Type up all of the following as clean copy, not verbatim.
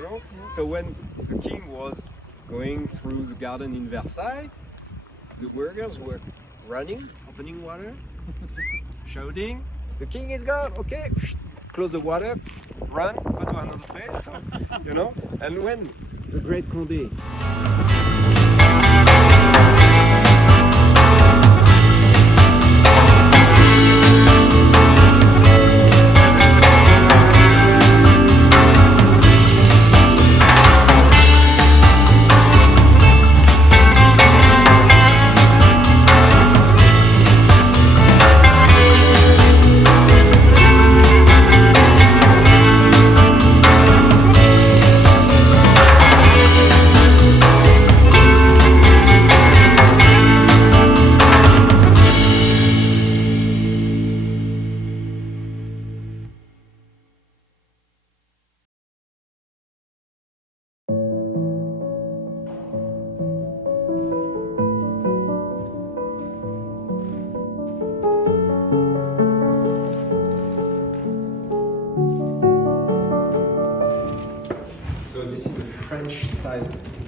you know. So when the king was going through the garden in Versailles, the workers were running, opening water, shouting, "The king is gone, okay." Close the water, run, go to another place, so, you know. And when the great Condé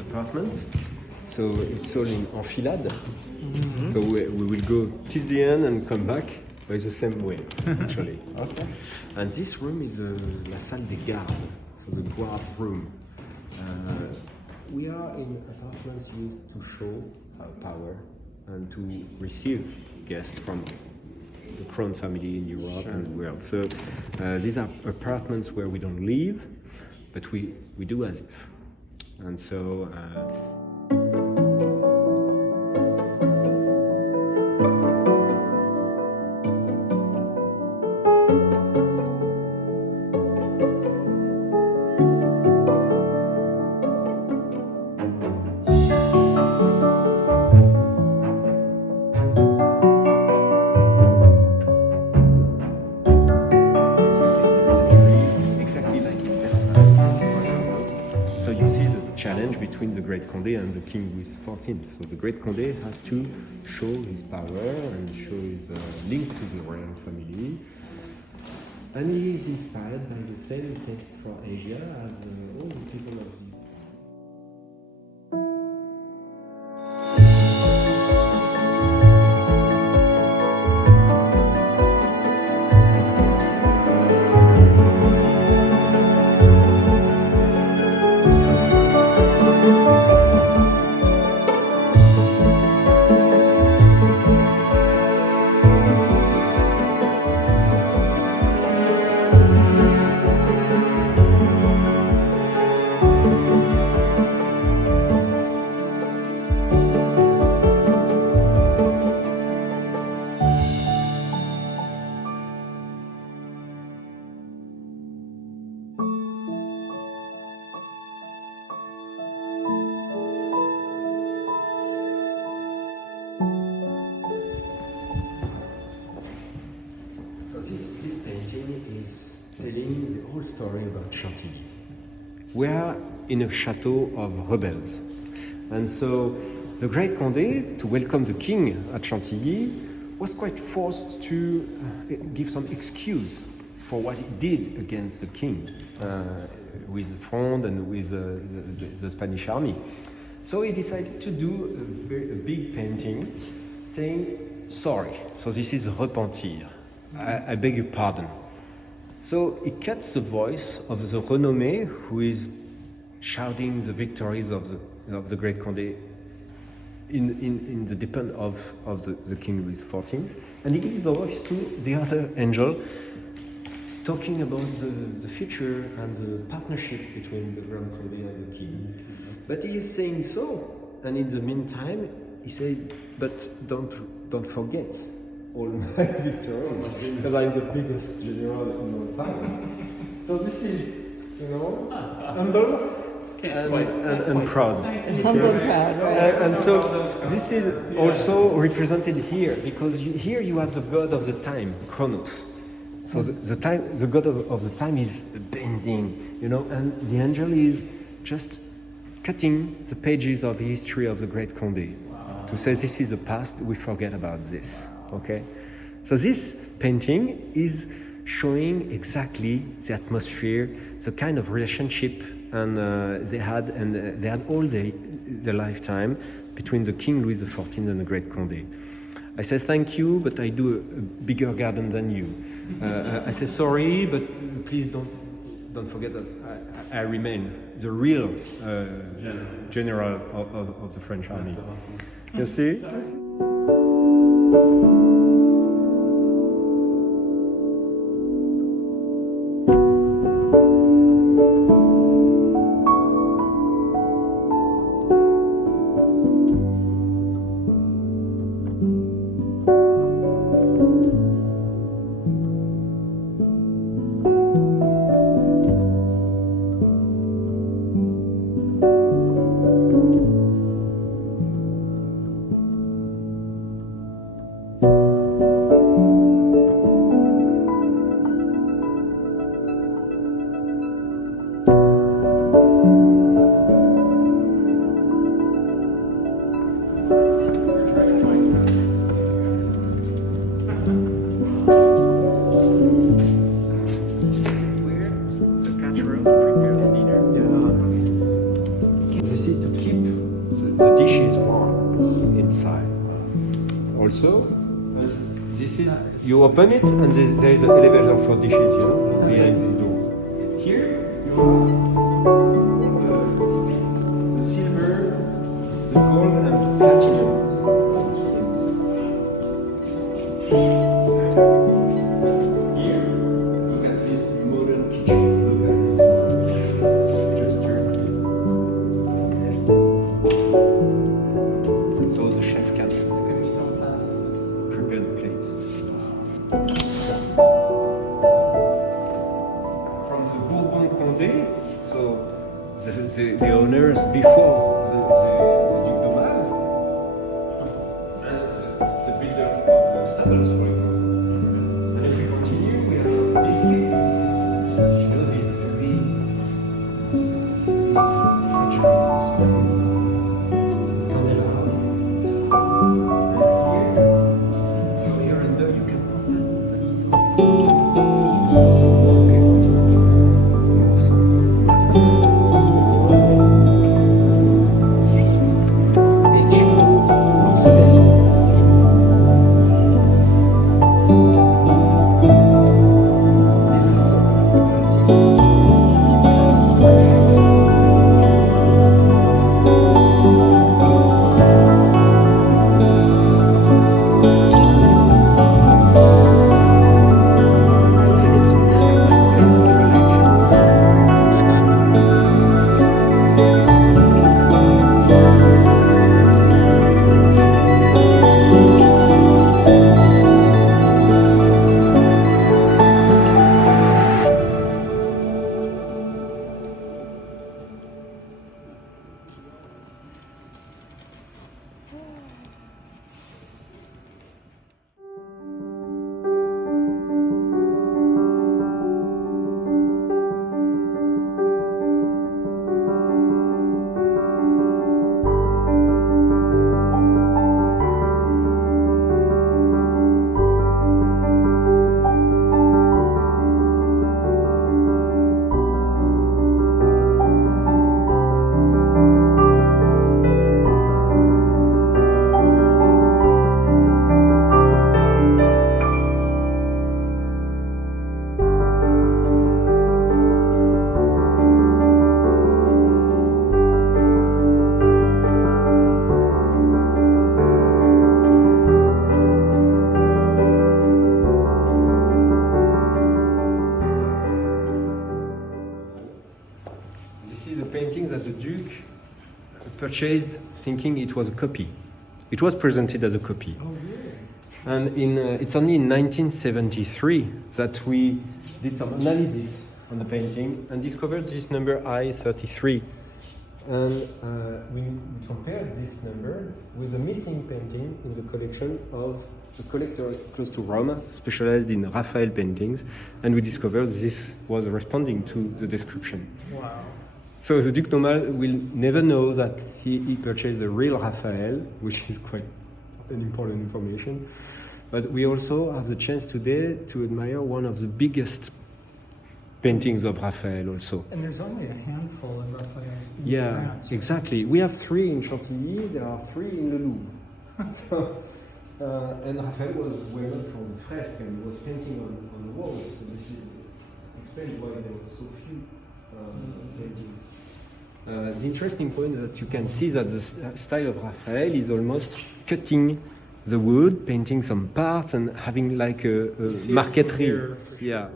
apartments. So it's all in enfilade. So we will go till the end and come back by the same way, actually. Okay. And this room is la salle des gardes, so the guard room. We are in apartments used to show our power and to receive guests from the crown family in Europe and the world. So these are apartments where we don't live, but we do as if. And so challenge between the great Condé and the King Louis XIV. So the great Condé has to show his power and show his link to the royal family. And he is inspired by the same taste for Asia as all the people of this. This painting is telling the whole story about Chantilly. We are in a chateau of rebels. And so the great Condé, to welcome the king at Chantilly, was quite forced to give some excuse for what he did against the king with the Fronde and with the Spanish army. So he decided to do a big painting saying, sorry. So this is repentir. I beg your pardon. So he cuts the voice of the renommé who is shouting the victories of the great Condé in the depend of the King Louis XIV, and he gives voice to the other angel talking about the future and the partnership between the Grand Condé and the king. But he is saying so, and in the meantime he said, but don't forget all my victories, because I'm the biggest general in all times. So this is, humble and proud. Humble and proud, right? And so this is also represented here, because here you have the god of the time, Chronos. So the god of the time is bending, and the angel is just cutting the pages of the history of the great Condé to say this is the past, we forget about this. Okay, so this painting is showing exactly the atmosphere, the kind of relationship and they had all their lifetime between the King Louis XIV and the Great Condé. I said, thank you, but I do a bigger garden than you. I said, sorry, but please don't forget that I remain the real general of the French army. You see? You open it and there is an elevator for dishes, behind this door. Here you have the silver, the gold and the platinum. Here, look at this modern kitchen. Look at this. Just turkey. Okay. So the chef can prepare the plates. From the Bourbon Condé, so the owners before the Duke of Aumale, and the builders of the saddles, for example. And if we continue, we have some biscuits. These very French candelabras. And here under you can that the Duke purchased thinking it was a copy. It was presented as a copy. Oh, really? And it's only in 1973 that we did some analysis on the painting and discovered this number I-33. And we compared this number with a missing painting in the collection of a collector close to Rome, specialized in Raphael paintings, and we discovered this was responding to the description. Wow. So the Duke of Aumale will never know that he purchased the real Raphael, which is quite an important information. But we also have the chance today to admire one of the biggest paintings of Raphael also. And there's only a handful of Raphael's in Yeah, France. Right? exactly. We have 3 in Chantilly, there are 3 in the Louvre. So, and Raphael was well known for the fresque and he was painting on the walls. So this is explains why there were so few paintings. The interesting point is that you can see that the style of Raphael is almost cutting the wood, painting some parts and having like a See it from marquetry. here, for sure. Yeah.